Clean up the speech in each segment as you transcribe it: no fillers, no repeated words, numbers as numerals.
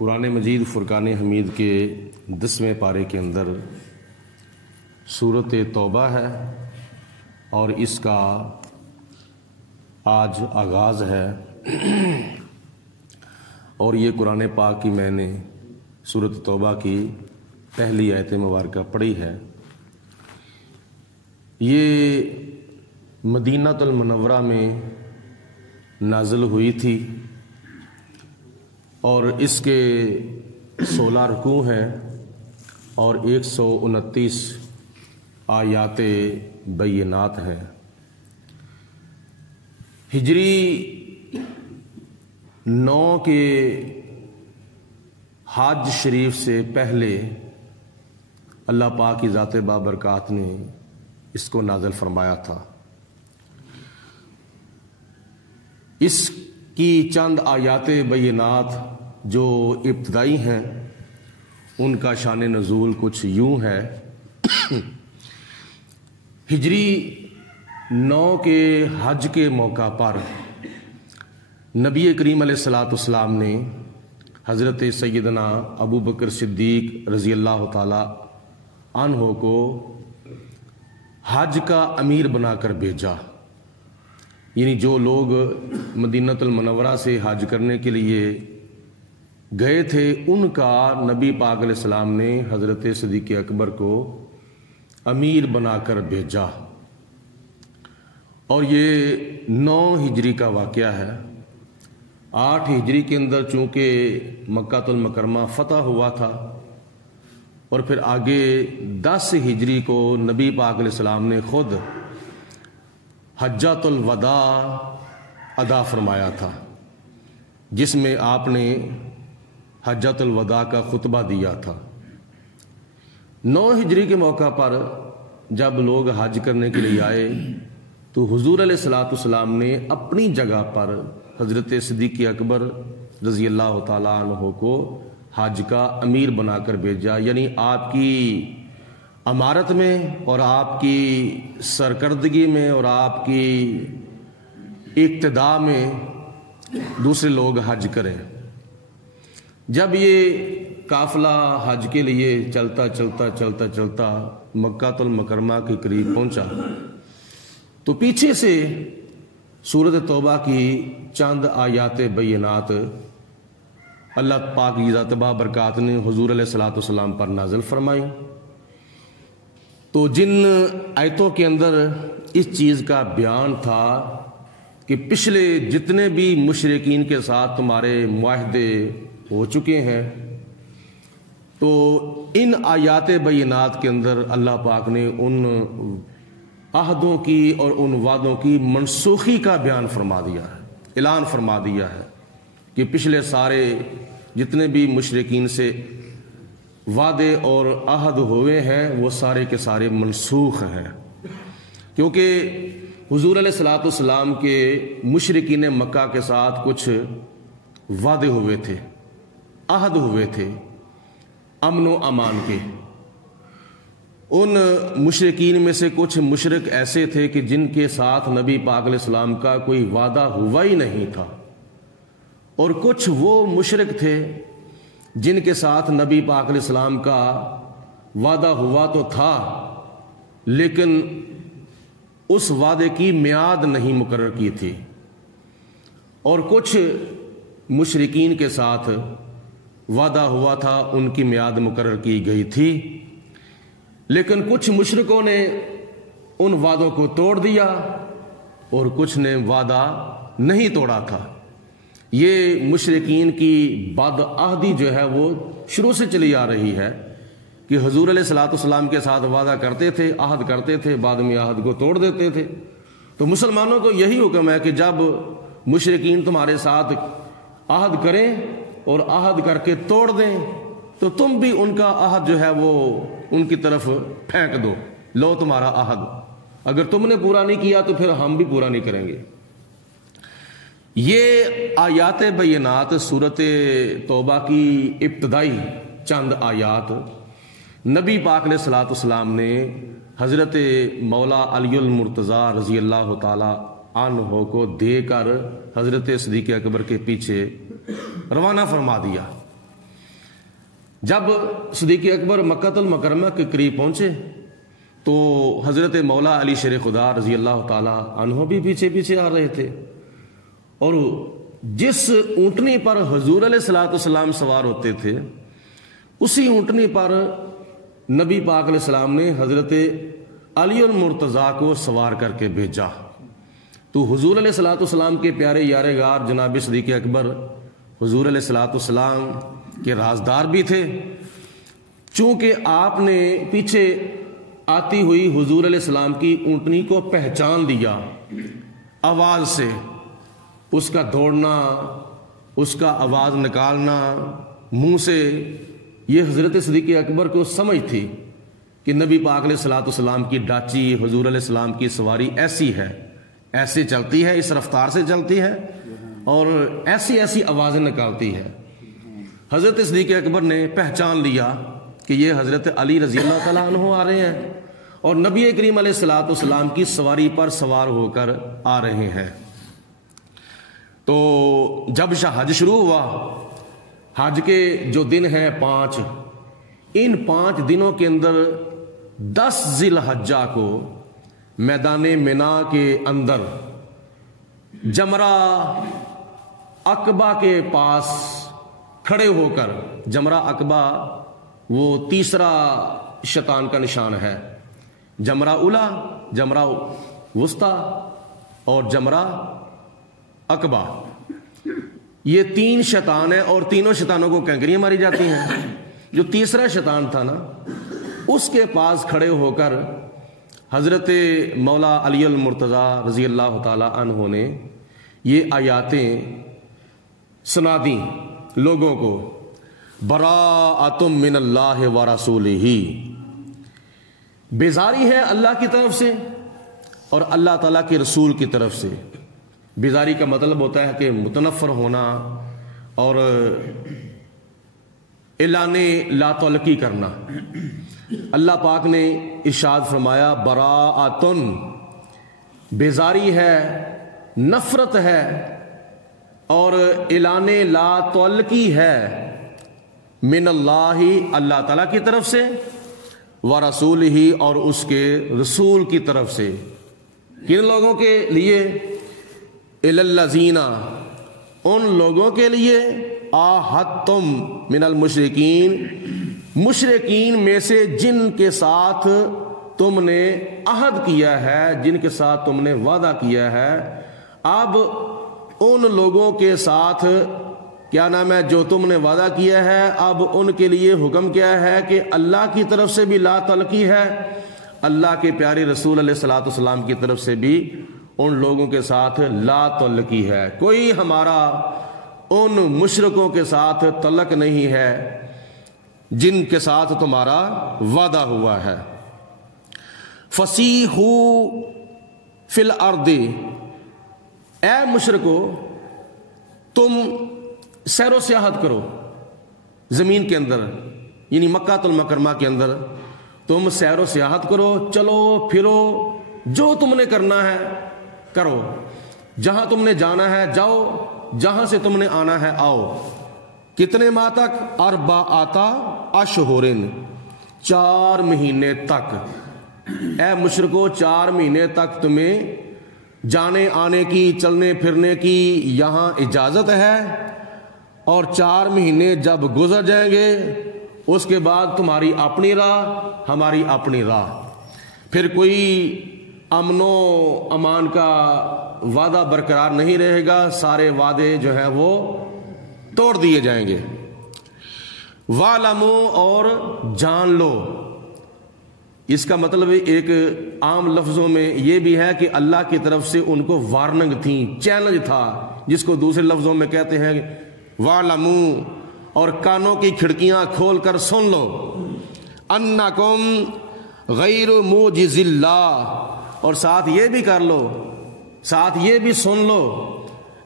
قرآن مجید فرقان حمید کے 10ویں پارے کے اندر سورۃ توبہ ہے اور اس کا آج آغاز ہے اور یہ قرآن پاک کی میں نے سورۃ توبہ کی پہلی آیت مبارکہ پڑھی ہے۔ یہ مدینہ المنورہ میں نازل ہوئی تھی اور اس کے 16 رکوع ہیں اور 129 آیات بینات ہیں۔ ہجری 9 کے حج شریف سے پہلے اللہ پاک کی ذات بابرکات نے اس کو نازل فرمایا تھا۔ اس کی چند آیات بینات جو ابتدائی ہیں ان کا شان نزول کچھ یوں ہے۔ ہجری 9 کے حج کے موقع پر نبی کریم علیہ السلام نے حضرت سیدنا ابو بکر صدیق رضی اللہ تعالی عنہ کو حج کا امیر بنا کر بھیجا، یعنی جو لوگ مدینہ المنورہ سے حج کرنے کے لیے گئے تھے ان کا نبی پاک علیہ السلام نے حضرت صدیق اکبر کو امیر بنا کر بھیجا، اور یہ 9 ہجری کا واقعہ ہے۔ 8 ہجری کے اندر چونکہ مکہ المکرمہ فتح ہوا تھا اور پھر آگے 10 ہجری کو نبی پاک علیہ السلام نے خود حجۃ الوداع ادا فرمایا تھا، جس میں آپ نے حجۃ الوداع کا خطبہ دیا تھا۔ 9 ہجری کے موقع پر جب لوگ حج کرنے کے لیے آئے تو حضور علیہ السلام نے اپنی جگہ پر حضرت صدیق اکبر رضی اللہ تعالیٰ عنہ کو حج کا امیر بنا کر بھیجا، یعنی آپ کی امارت میں اور آپ کی سرکردگی میں اور آپ کی اقتداء میں دوسرے لوگ حج کریں۔ جب یہ قافلہ حج کے لیے چلتا مکہ المکرمہ کے قریب پہنچا تو پیچھے سے سورۃ توبہ کی چند آیات بینات اللہ پاک کی ذات بابرکات نے حضور علیہ السلام پر نازل فرمائی۔ تو جن آیتوں کے اندر اس چیز کا بیان تھا کہ پچھلے جتنے بھی مشرکین کے ساتھ تمہارے معاہدے ہو چکے ہیں، تو ان آیات بینات کے اندر اللہ پاک نے ان عہدوں کی اور ان وعدوں کی منسوخی کا بیان فرما دیا ہے، اعلان فرما دیا ہے کہ پچھلے سارے جتنے بھی مشرکین سے وعدے اور عہد ہوئے ہیں وہ سارے کے سارے منسوخ ہیں، کیونکہ حضور علیہ السلام کے مشرکین مکہ کے ساتھ کچھ وعدے ہوئے تھے، عہد ہوئے تھے امن و امان کے۔ ان مشرکین میں سے کچھ مشرک ایسے تھے کہ جن کے ساتھ نبی پاک علیہ السلام کا کوئی وعدہ ہوا ہی نہیں تھا، اور کچھ وہ مشرک تھے جن کے ساتھ نبی پاک علیہ السلام کا وعدہ ہوا تو تھا لیکن اس وعدے کی میعاد نہیں مقرر کی تھی، اور کچھ مشرکین کے ساتھ وعدہ ہوا تھا ان کی میعاد مقرر کی گئی تھی، لیکن کچھ مشرکوں نے ان وعدوں کو توڑ دیا اور کچھ نے وعدہ نہیں توڑا تھا۔ یہ مشرکین کی بد عہدی جو ہے وہ شروع سے چلی آ رہی ہے کہ حضور علیہ السلام کے ساتھ وعدہ کرتے تھے، عہد کرتے تھے، بعد میں عہد کو توڑ دیتے تھے۔ تو مسلمانوں کو یہی حکم ہے کہ جب مشرکین تمہارے ساتھ عہد کریں اور عہد کر کے توڑ دیں تو تم بھی ان کا عہد جو ہے وہ ان کی طرف پھینک دو، لو تمہارا عہد، اگر تم نے پورا نہیں کیا تو پھر ہم بھی پورا نہیں کریں گے۔ یہ آیات بینات سورۃ توبہ کی ابتدائی چند آیات نبی پاک علیہ السلام نے حضرت مولا علی المرتضیٰ رضی اللہ تعالی عنہ کو دے کر حضرت صدیق اکبر کے پیچھے روانہ فرما دیا۔ جب صدیق اکبر مکہ المکرمہ کے قریب پہنچے تو حضرت مولا علی شیر خدا رضی اللہ تعالی عنہ بھی پیچھے پیچھے آ رہے تھے، اور جس اونٹنی پر حضور علیہ الصلوۃ والسلام سوار ہوتے تھے اسی اونٹنی پر نبی پاک علیہ السلام نے حضرت علی المرتضیٰ کو سوار کر کے بھیجا۔ تو حضور علیہ الصلوۃ والسلام کے پیارے یار غار جناب صدیق اکبر حضور علیہ الصلوۃ والسلام کے رازدار بھی تھے، چونکہ آپ نے پیچھے آتی ہوئی حضور علیہ السلام کی اونٹنی کو پہچان لیا آواز سے، اس کا دوڑنا، اس کا آواز نکالنا منہ سے، یہ حضرت صدیق اکبر کو سمجھ تھی کہ نبی پاک علیہ الصلوۃ والسلام کی ڈاچی حضور علیہ السلام کی سواری ایسی ہے، ایسے چلتی ہے، اس رفتار سے چلتی ہے اور ایسی ایسی آوازیں نکالتی ہے۔ حضرت صدیق اکبر نے پہچان لیا کہ یہ حضرت علی رضی اللہ تعالیٰ عنہ آ رہے ہیں اور نبی کریم علیہ الصلوۃ والسلام کی سواری پر سوار ہو کر آ رہے ہیں۔ تو جب حج شروع ہوا، حج کے جو دن ہیں 5، ان 5 دنوں کے اندر 10 ذی الحجہ کو میدان منا کے اندر جمرہ عقبہ کے پاس کھڑے ہو کر، جمرہ عقبہ وہ تیسرا شیطان کا نشان ہے، جمرہ اولا، جمرہ وسطیٰ اور جمرہ عقبہ، یہ 3 شیطان ہیں اور تینوں شیطانوں کو کینکریاں ماری جاتی ہیں۔ جو تیسرا شیطان تھا نا، اس کے پاس کھڑے ہو کر حضرت مولا علی المرتضیٰ رضی اللہ تعالی عنہ نے یہ آیاتیں سنا دیں لوگوں کو، براءۃ من اللہ ورسولہ، بیزاری ہے اللہ کی طرف سے اور اللہ تعالیٰ کے رسول کی طرف سے۔ بیزاری کا مطلب ہوتا ہے کہ متنفر ہونا اور اعلان لا تعلقی کرنا۔ اللہ پاک نے ارشاد فرمایا براءۃ، بیزاری ہے، نفرت ہے اور اعلان لا تعلقی ہے، من اللہ، اللہ تعالیٰ کی طرف سے، ورسولہ، اور اس کے رسول کی طرف سے۔ کن لوگوں کے لیے؟ الذین، ان لوگوں کے لیے عاہدتم من المشرکین، مشرکین میں سے جن کے ساتھ تم نے عہد کیا ہے، جن کے ساتھ تم نے وعدہ کیا ہے۔ اب ان لوگوں کے ساتھ کیا نام ہے جو تم نے وعدہ کیا ہے، اب ان کے لیے حکم کیا ہے کہ اللہ کی طرف سے بھی لا تعلقی ہے، اللہ کے پیارے رسول علیہ الصلوۃ والسلام کی طرف سے بھی ان لوگوں کے ساتھ لا تعلقی ہے۔ کوئی ہمارا ان مشرکوں کے ساتھ تعلق نہیں ہے جن کے ساتھ تمہارا وعدہ ہوا ہے۔ فسیحوا فی الارض، اے مشرکو تم سیر و سیاحت کرو زمین کے اندر، یعنی مکہ المکرمہ کے اندر تم سیر و سیاحت کرو، چلو پھرو، جو تم نے کرنا ہے کرو، جہاں تم نے جانا ہے جاؤ، جہاں سے تم نے آنا ہے آؤ۔ کتنے ماہ تک؟ 4 اشہر، 4 مہینے تک۔ اے مشرکو 4 مہینے تک تمہیں جانے آنے کی، چلنے پھرنے کی یہاں اجازت ہے، اور 4 مہینے جب گزر جائیں گے اس کے بعد تمہاری اپنی راہ، ہماری اپنی راہ، پھر کوئی امن و امان کا وعدہ برقرار نہیں رہے گا، سارے وعدے جو ہیں وہ توڑ دیے جائیں گے۔ وَاعْلَمُوا، اور جان لو، اس کا مطلب ایک عام لفظوں میں یہ بھی ہے کہ اللہ کی طرف سے ان کو وارننگ تھی، چیلنج تھا، جس کو دوسرے لفظوں میں کہتے ہیں وَاعْلَمُوا، اور کانوں کی کھڑکیاں کھول کر سن لو، أَنَّكُمْ غَيْرُ مُعْجِزِ اللَّهِ، اور ساتھ یہ بھی کر لو، ساتھ یہ بھی سن لو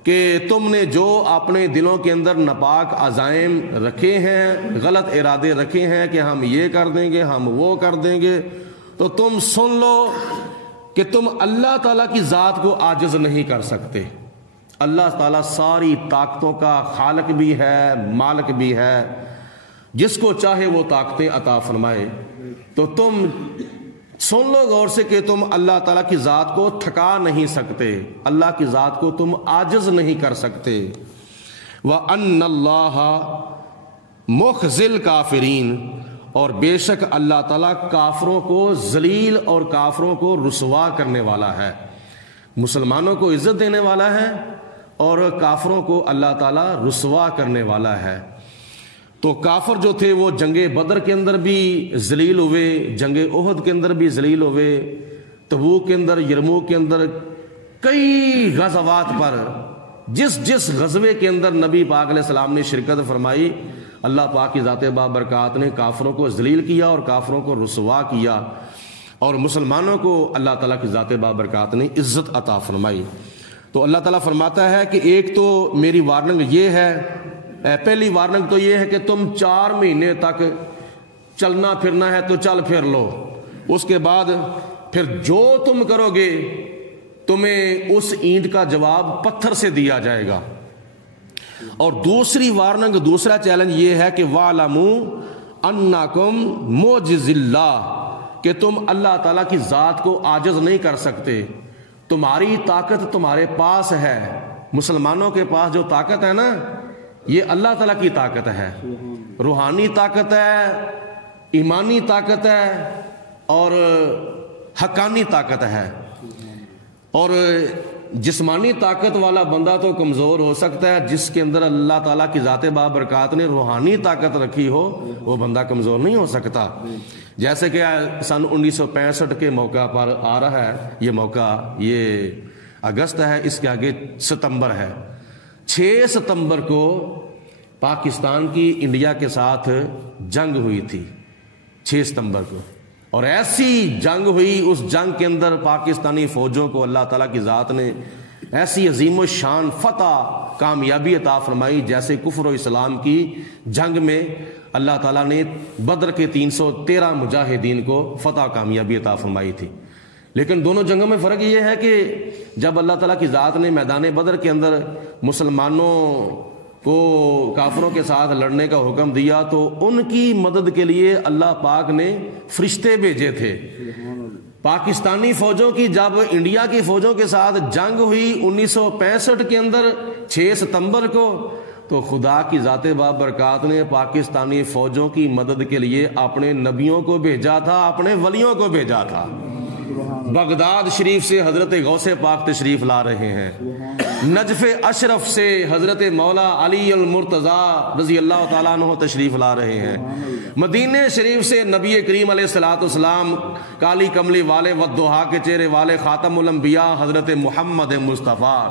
کہ تم نے جو اپنے دلوں کے اندر ناپاک عزائم رکھے ہیں، غلط ارادے رکھے ہیں کہ ہم یہ کر دیں گے، ہم وہ کر دیں گے، تو تم سن لو کہ تم اللہ تعالیٰ کی ذات کو عاجز نہیں کر سکتے۔ اللہ تعالیٰ ساری طاقتوں کا خالق بھی ہے، مالک بھی ہے، جس کو چاہے وہ طاقتیں عطا فرمائے۔ تو تم سن لو غور سے کہ تم اللہ تعالیٰ کی ذات کو تھکا نہیں سکتے، اللہ کی ذات کو تم عاجز نہیں کر سکتے۔ وَأَنَّ اللَّهَ مُخْزِي الْكَافِرِينَ، اور بے شک اللہ تعالیٰ کافروں کو ذلیل اور کافروں کو رسوا کرنے والا ہے۔ مسلمانوں کو عزت دینے والا ہے اور کافروں کو اللہ تعالیٰ رسوا کرنے والا ہے۔ تو کافر جو تھے وہ جنگ بدر کے اندر بھی ذلیل ہوئے، جنگ احد کے اندر بھی ذلیل ہوئے، تبوک کے اندر، یرموک کے اندر، کئی غزوات پر جس غزوے کے اندر نبی پاک علیہ السلام نے شرکت فرمائی، اللہ پاک کی ذات بابرکات نے کافروں کو ذلیل کیا اور کافروں کو رسوا کیا، اور مسلمانوں کو اللہ تعالیٰ کی ذات بابرکات نے عزت عطا فرمائی۔ تو اللہ تعالیٰ فرماتا ہے کہ ایک تو میری وارننگ یہ ہے، پہلی وارننگ تو یہ ہے کہ تم 4 مہینے تک چلنا پھرنا ہے تو چل پھر لو، اس کے بعد پھر جو تم کرو گے تمہیں اس اینٹ کا جواب پتھر سے دیا جائے گا۔ اور دوسری وارننگ، دوسرا چیلنج یہ ہے کہ وَاعْلَمُوا أَنَّكُمْ مُعْجِزِ اللَّهِ، کہ تم اللہ تعالیٰ کی ذات کو عاجز نہیں کر سکتے، تمہاری طاقت تمہارے پاس ہے۔ مسلمانوں کے پاس جو طاقت ہے نا، یہ اللہ تعالیٰ کی طاقت ہے، روحانی طاقت ہے، ایمانی طاقت ہے اور حقانی طاقت ہے۔ اور جسمانی طاقت والا بندہ تو کمزور ہو سکتا ہے، جس کے اندر اللہ تعالیٰ کی ذات بابرکات نے روحانی طاقت رکھی ہو وہ بندہ کمزور نہیں ہو سکتا۔ جیسے کہ سن 1965 کے موقع پر آ رہا ہے، یہ موقع یہ اگست ہے، اس کے آگے ستمبر ہے۔ 6 ستمبر کو پاکستان کی انڈیا کے ساتھ جنگ ہوئی تھی، 6 ستمبر کو، اور ایسی جنگ ہوئی، اس جنگ کے اندر پاکستانی فوجوں کو اللہ تعالیٰ کی ذات نے ایسی عظیم و شان فتح کامیابی عطا فرمائی، جیسے کفر و اسلام کی جنگ میں اللہ تعالیٰ نے بدر کے 313 مجاہدین کو فتح کامیابی عطا فرمائی تھی۔ لیکن دونوں جنگوں میں فرق یہ ہے کہ جب اللہ تعالیٰ کی ذات نے میدان بدر کے اندر مسلمانوں کو کافروں کے ساتھ لڑنے کا حکم دیا تو ان کی مدد کے لیے اللہ پاک نے فرشتے بھیجے تھے۔ پاکستانی فوجوں کی جب انڈیا کی فوجوں کے ساتھ جنگ ہوئی 1965 کے اندر 6 ستمبر کو، تو خدا کی ذات بابرکات نے پاکستانی فوجوں کی مدد کے لیے اپنے نبیوں کو بھیجا تھا، اپنے ولیوں کو بھیجا تھا۔ بغداد شریف سے حضرت غوث پاک تشریف لا رہے ہیں، نجف اشرف سے حضرت مولا علی المرتضیٰ رضی اللہ تعالیٰ عنہ تشریف لا رہے ہیں، مدینہ شریف سے نبی کریم علیہ الصلوۃ والسلام کالی کملی والے والضحیٰ کے چہرے والے خاتم الانبیاء حضرت محمد مصطفیٰ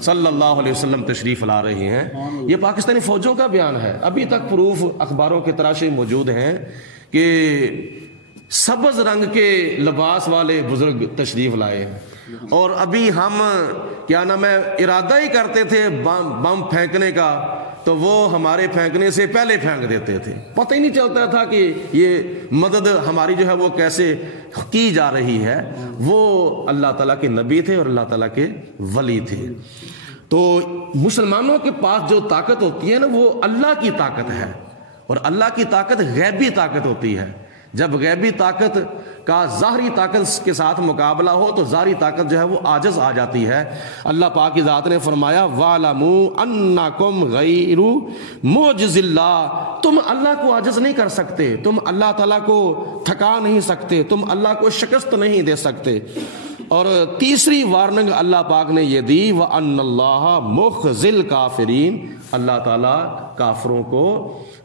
صلی اللہ علیہ وسلم تشریف لا رہے ہیں۔ یہ پاکستانی فوجوں کا بیان ہے، ابھی تک پروف اخباروں کے تراشے موجود ہیں کہ سبز رنگ کے لباس والے بزرگ تشریف لائے ہیں، اور ابھی ہم کیا نام ہے ارادہ ہی کرتے تھے بم پھینکنے کا تو وہ ہمارے پھینکنے سے پہلے پھینک دیتے تھے، پتہ ہی نہیں چلتا تھا کہ یہ مدد ہماری جو ہے وہ کیسے کی جا رہی ہے۔ وہ اللہ تعالیٰ کے نبی تھے اور اللہ تعالیٰ کے ولی تھے۔ تو مسلمانوں کے پاس جو طاقت ہوتی ہے نا وہ اللہ کی طاقت ہے، اور اللہ کی طاقت غیبی طاقت ہوتی ہے۔ جب غیبی طاقت کا ظاہری طاقت کے ساتھ مقابلہ ہو تو ظاہری طاقت جو ہے وہ عاجز آ جاتی ہے۔ اللہ پاک کی ذات نے فرمایا وَاعْلَمُوا أَنَّكُمْ غَيْرُ مُعْجِزِ اللَّهِ، تم اللہ کو عاجز نہیں کر سکتے، تم اللہ تعالیٰ کو تھکا نہیں سکتے، تم اللہ کو شکست نہیں دے سکتے۔ اور تیسری وارننگ اللہ پاک نے یہ دی وَأَنَّ اللَّهَ مُخْزِي الْكَافِرِينَ، اللہ تعالیٰ کافروں کو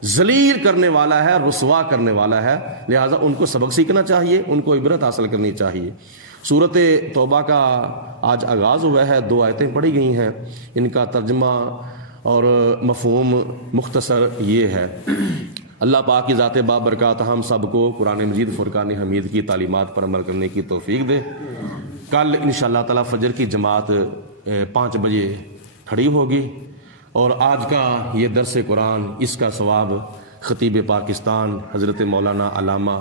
ذلیل کرنے والا ہے، رسوا کرنے والا ہے، لہٰذا ان کو سبق سیکھنا چاہیے، ان کو عبرت حاصل کرنی چاہیے۔ سورۃ توبہ کا آج آغاز ہوا ہے، 2 آیتیں پڑھی گئی ہیں، ان کا ترجمہ اور مفہوم مختصر یہ ہے۔ اللہ پاک کی ذات بابرکات ہم سب کو قرآن مجید فرقان حمید کی تعلیمات پر عمل کرنے کی توفیق دے۔ کل انشاءاللہ تعالی فجر کی جماعت 5 بجے کھڑی ہوگی، اور آج کا یہ درس قرآن، اس کا ثواب خطیب پاکستان حضرت مولانا علامہ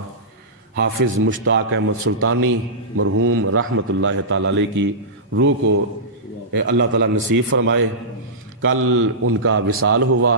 حافظ مشتاق احمد سلطانی مرحوم رحمۃ اللہ تعالی علیہ کی روح کو اللہ تعالیٰ نصیب فرمائے۔ کل ان کا وصال ہوا،